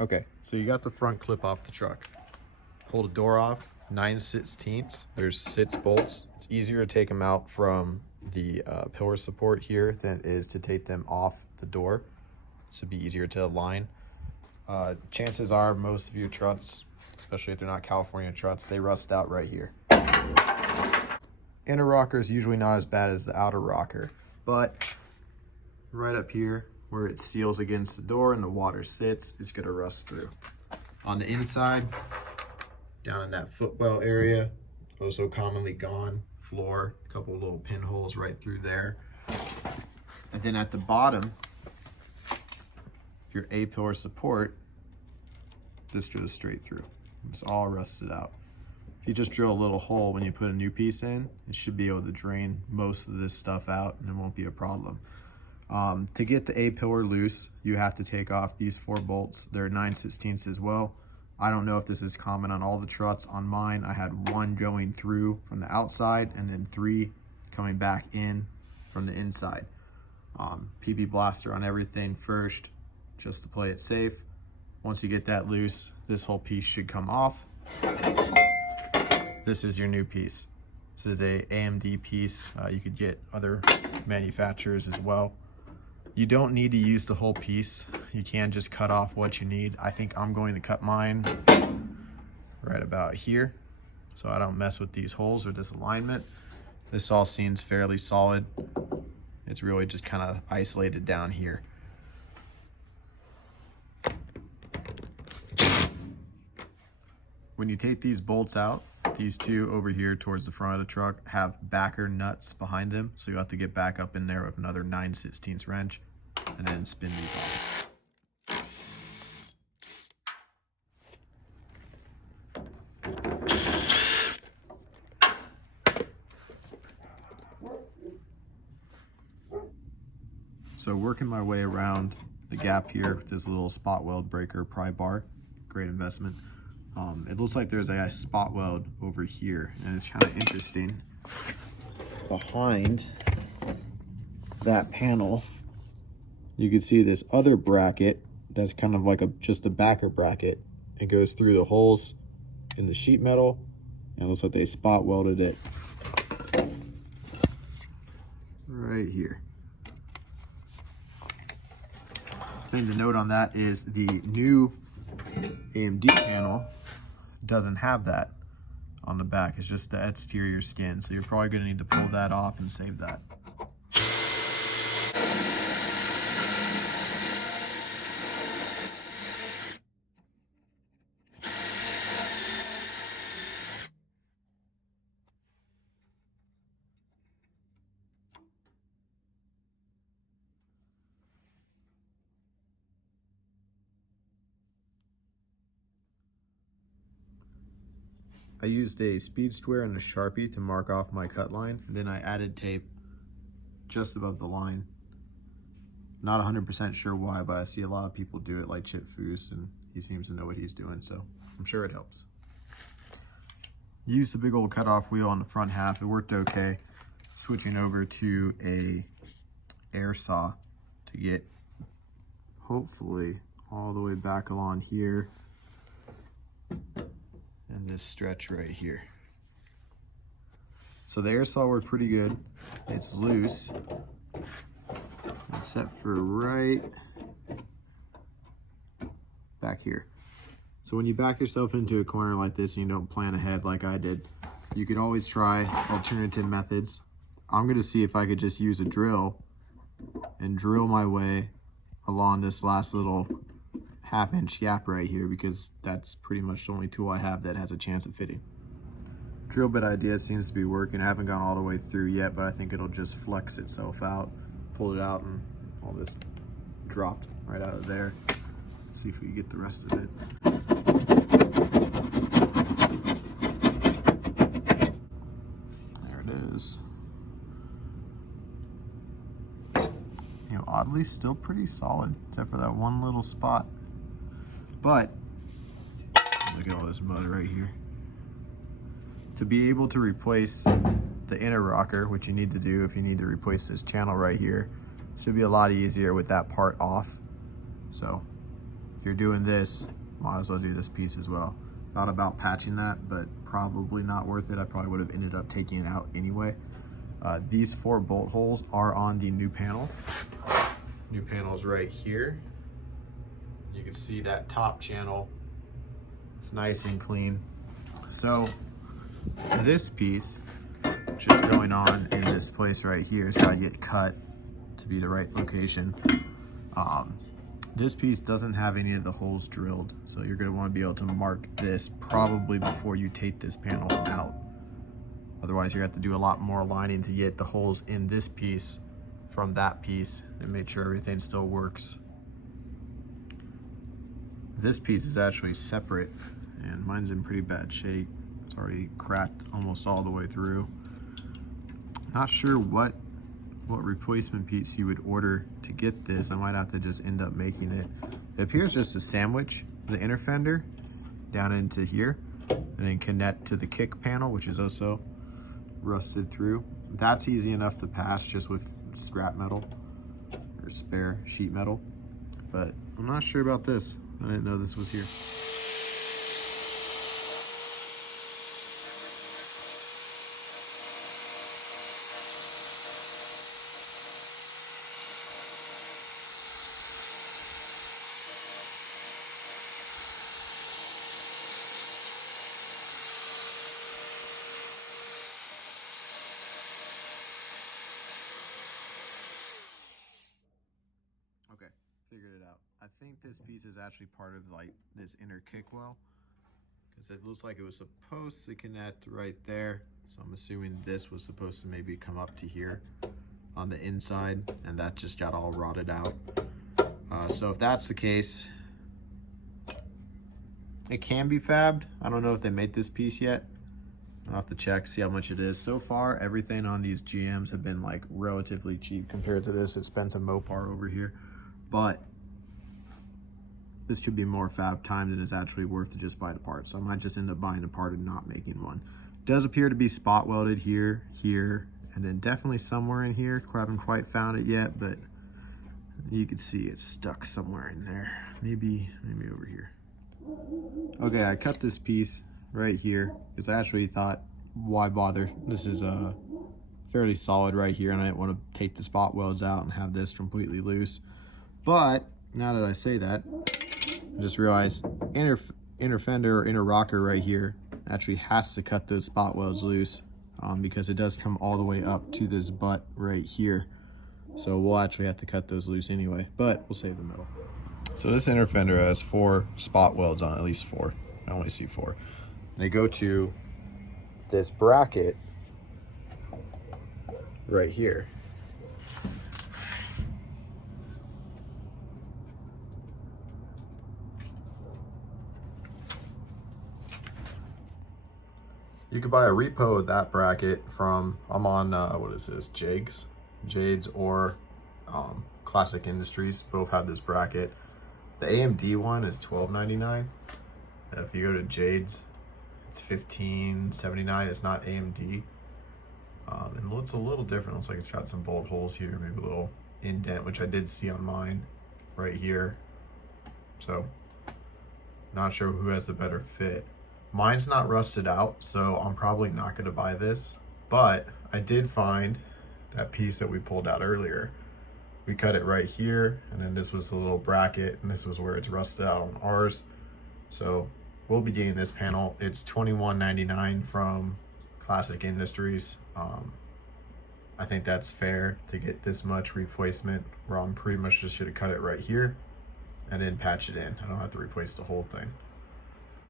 Okay, so you got the front clip off the truck. Pull the door off, 9/16. There's 6 bolts. It's easier to take them out from the pillar support here than it is to take them off the door. This would be easier to align. Chances are most of your trucks, especially if they're not California trucks, they rust out right here. Inner rocker is usually not as bad as the outer rocker, but right up here where it seals against the door and the water sits, it's gonna rust through. On the inside, down in that footwell area, also commonly gone, floor, a couple little pinholes right through there. And then at the bottom, your A-pillar support, this goes straight through. It's all rusted out. If you just drill a little hole when you put a new piece in, it should be able to drain most of this stuff out and it won't be a problem. To get the A-pillar loose, you have to take off these 4 bolts. They're 9/16 as well. I don't know if this is common on all the trucks. On mine, I had 1 going through from the outside and then 3 coming back in from the inside. PB blaster on everything first, just to play it safe. Once you get that loose, this whole piece should come off. This is your new piece. This is a AMD piece. You could get other manufacturers as well. You don't need to use the whole piece. You can just cut off what you need. I think I'm going to cut mine right about here so I don't mess with these holes or this alignment. This all seems fairly solid. It's really just kind of isolated down here. When you take these bolts out, these 2 over here towards the front of the truck have backer nuts behind them, so you have to get back up in there with another 9/16 wrench and then spin these off. So working my way around the gap here with this little spot weld breaker pry bar, great investment. It looks like there's a spot weld over here, and it's kind of interesting. Behind that panel, you can see this other bracket that's kind of like just a backer bracket. It goes through the holes in the sheet metal, and it looks like they spot welded it right here. Thing to note on that is the new AMD panel doesn't have that on the back. It's just the exterior skin, so you're probably going to need to pull that off and save that. I used a speed square and a Sharpie to mark off my cut line, and then I added tape just above the line. Not 100% sure why, but I see a lot of people do it, like Chip Foose, and he seems to know what he's doing, so I'm sure it helps. Used the big old cutoff wheel on the front half. It worked okay. Switching over to a air saw to get hopefully all the way back along here and this stretch right here. So the air saw worked pretty good. It's loose, except for right back here. So when you back yourself into a corner like this and you don't plan ahead like I did, you could always try alternative methods. I'm gonna see if I could just use a drill and drill my way along this last little half-inch gap right here, because that's pretty much the only tool I have that has a chance of fitting. Drill bit idea seems to be working. I haven't gone all the way through yet, but I think it'll just flex itself out. Pulled it out and all this dropped right out of there. Let's see if we can get the rest of it. There it is. You know, oddly still pretty solid, except for that one little spot. But look at all this mud right here. To be able to replace the inner rocker, which you need to do if you need to replace this channel right here, should be a lot easier with that part off. So if you're doing this, might as well do this piece as well. Thought about patching that, but probably not worth it. I probably would have ended up taking it out anyway. These 4 bolt holes are on the new panel. New panel is right here. You can see that top channel. It's nice and clean. So this piece, which is going on in this place right here, is got to get cut to be the right location. This piece doesn't have any of the holes drilled, so you're going to want to be able to mark this probably before you take this panel out. Otherwise, you're going to have to do a lot more lining to get the holes in this piece from that piece and make sure everything still works. This piece is actually separate, and mine's in pretty bad shape. It's already cracked almost all the way through. Not sure what replacement piece you would order to get this. I might have to just end up making it. It appears just to sandwich the inner fender down into here and then connect to the kick panel, which is also rusted through. That's easy enough to pass just with scrap metal or spare sheet metal, but I'm not sure about this. I didn't know this was here. Okay, figured it out. I think this piece is actually part of like this inner kick well, because it looks like it was supposed to connect right there. So I'm assuming this was supposed to maybe come up to here on the inside, and that just got all rotted out. So if that's the case, it can be fabbed. I don't know if they made this piece yet. I'll have to check, see how much it is. So far, everything on these GMs have been like relatively cheap compared to this. It's been some Mopar over here, but this could be more fab time than it's actually worth to just buy the part. So I might just end up buying a part and not making one. It does appear to be spot welded here, here, and then definitely somewhere in here. I haven't quite found it yet, but you can see it's stuck somewhere in there. Maybe over here. Okay, I cut this piece right here because I actually thought, why bother? This is fairly solid right here, and I didn't want to take the spot welds out and have this completely loose. But now that I say that, I just realized inner fender or inner rocker right here actually has to cut those spot welds loose because it does come all the way up to this butt right here. So we'll actually have to cut those loose anyway, but we'll save the metal. So this inner fender has 4 spot welds on it, at least 4. I only see 4. They go to this bracket right here. You could buy a repo of that bracket from, I'm on, what is this, Jades or Classic Industries. Both have this bracket. The AMD one is $12.99. If you go to Jades, it's $15.79. It's not AMD. And it looks a little different. It looks like it's got some bolt holes here, maybe a little indent, which I did see on mine right here. So, not sure who has the better fit. Mine's not rusted out, so I'm probably not going to buy this. But I did find that piece that we pulled out earlier. We cut it right here, and then this was the little bracket, and this was where it's rusted out on ours. So we'll be getting this panel. It's $21.99 from Classic Industries. I think that's fair to get this much replacement, where I'm pretty much just should have cut it right here and then patch it in. I don't have to replace the whole thing.